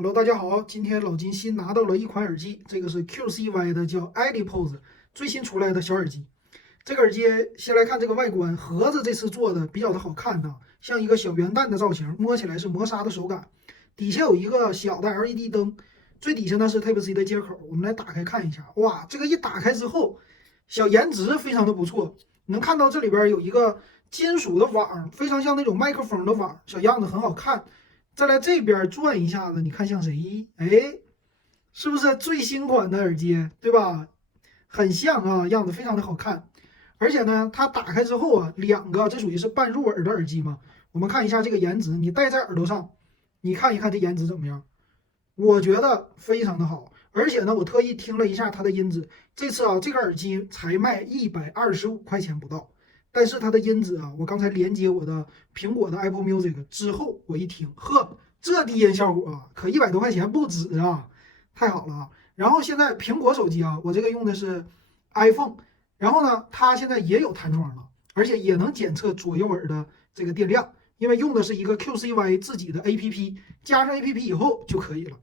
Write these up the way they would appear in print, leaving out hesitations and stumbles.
Hello，大家好，今天老金新拿到了一款耳机，这个是 QCY 的，叫 Adipose 最新出来的小耳机。这个耳机先来看这个外观，盒子这次做的比较的好看的，像一个小圆蛋的造型，摸起来是磨砂的手感。底下有一个小的 LED 灯，最底下呢是 Type C 的接口。我们来打开看一下，哇，这个一打开之后，小颜值非常的不错，能看到这里边有一个金属的网，非常像那种麦克风的网，小样子很好看。再来这边转一下子，你看像谁？哎，是不是最新款的耳机，对吧？很像啊，样子非常的好看。而且呢，它打开之后啊，两个这属于是半入耳的耳机嘛。我们看一下这个颜值，你戴在耳朵上，你看一看这颜值怎么样？我觉得非常的好。而且呢，我特意听了一下它的音质，这次啊，这个耳机才卖125块钱不到。但是它的音质啊，我刚才连接我的苹果的 Apple Music 之后，我一听，呵，这低音效果啊，可100多块钱不止啊，太好了啊！然后现在苹果手机啊，我这个用的是 iPhone，然后呢，它现在也有弹窗了，而且也能检测左右耳的这个电量，因为用的是一个 QCY 自己的 APP，加上 APP 以后就可以了。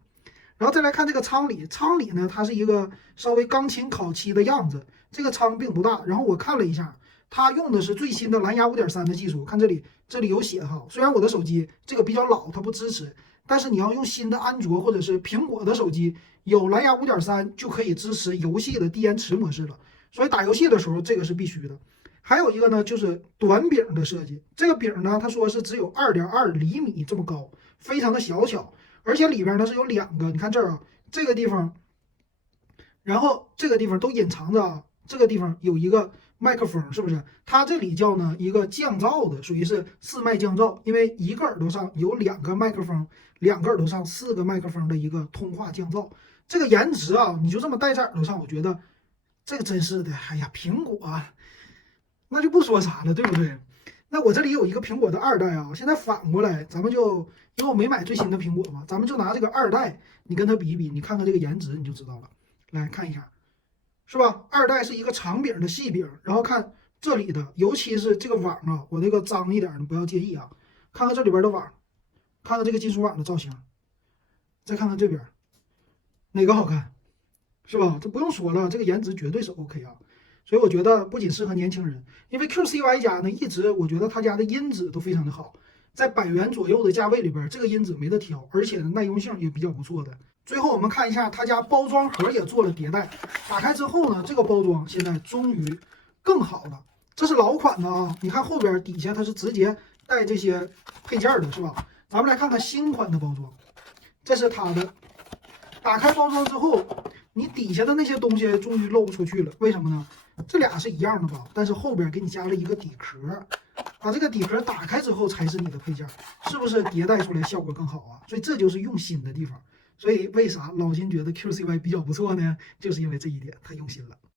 然后再来看这个舱里，舱里呢，它是一个稍微钢琴烤漆的样子，这个舱并不大。然后我看了一下。它用的是最新的蓝牙5.3的技术，看这里有写哈。虽然我的手机这个比较老，它不支持，但是你要用新的安卓或者是苹果的手机，有蓝牙5.3就可以支持游戏的低延迟模式了。所以打游戏的时候，这个是必须的。还有一个呢，就是短柄的设计。这个柄呢，他说是只有2.2厘米这么高，非常的小巧，而且里边呢是有两个，你看这儿啊，这个地方，然后这个地方都隐藏着啊，这个地方有一个麦克风，是不是？它这里叫呢一个降噪的，属于是四麦降噪，因为一个耳朵上有两个麦克风，两个耳朵上4个麦克风的一个通话降噪。这个颜值啊，你就这么戴在耳朵上，我觉得这个真是的，哎呀，苹果啊，那就不说啥了，对不对？那我这里有一个苹果的二代啊，现在反过来，咱们就因为我没买最新的苹果嘛，咱们就拿这个二代，你跟它比一比，你看看这个颜值，你就知道了。来看一下。是吧？二代是一个长柄的细柄，然后看这里的，尤其是这个网啊，我这个脏一点的不要介意啊。看看这里边的网，看看这个金属网的造型，再看看这边哪个好看，是吧？这不用说了，这个颜值绝对是 OK 啊。所以我觉得不仅适合年轻人，因为 QCY 家呢一直我觉得他家的音质都非常的好，在100元左右的价位里边，这个音质没得挑，而且耐用性也比较不错的。最后我们看一下他家包装盒也做了迭代，打开之后呢，这个包装现在终于更好了。这是老款的啊，你看后边底下它是直接带这些配件的，是吧？咱们来看看新款的包装，这是它的。打开包装之后，你底下的那些东西终于露不出去了，为什么呢？这俩是一样的吧？但是后边给你加了一个底壳，把这个底壳打开之后才是你的配件，是不是迭代出来效果更好啊？所以这就是用心的地方。所以为啥老金觉得 QCY 比较不错呢？就是因为这一点，他用心了。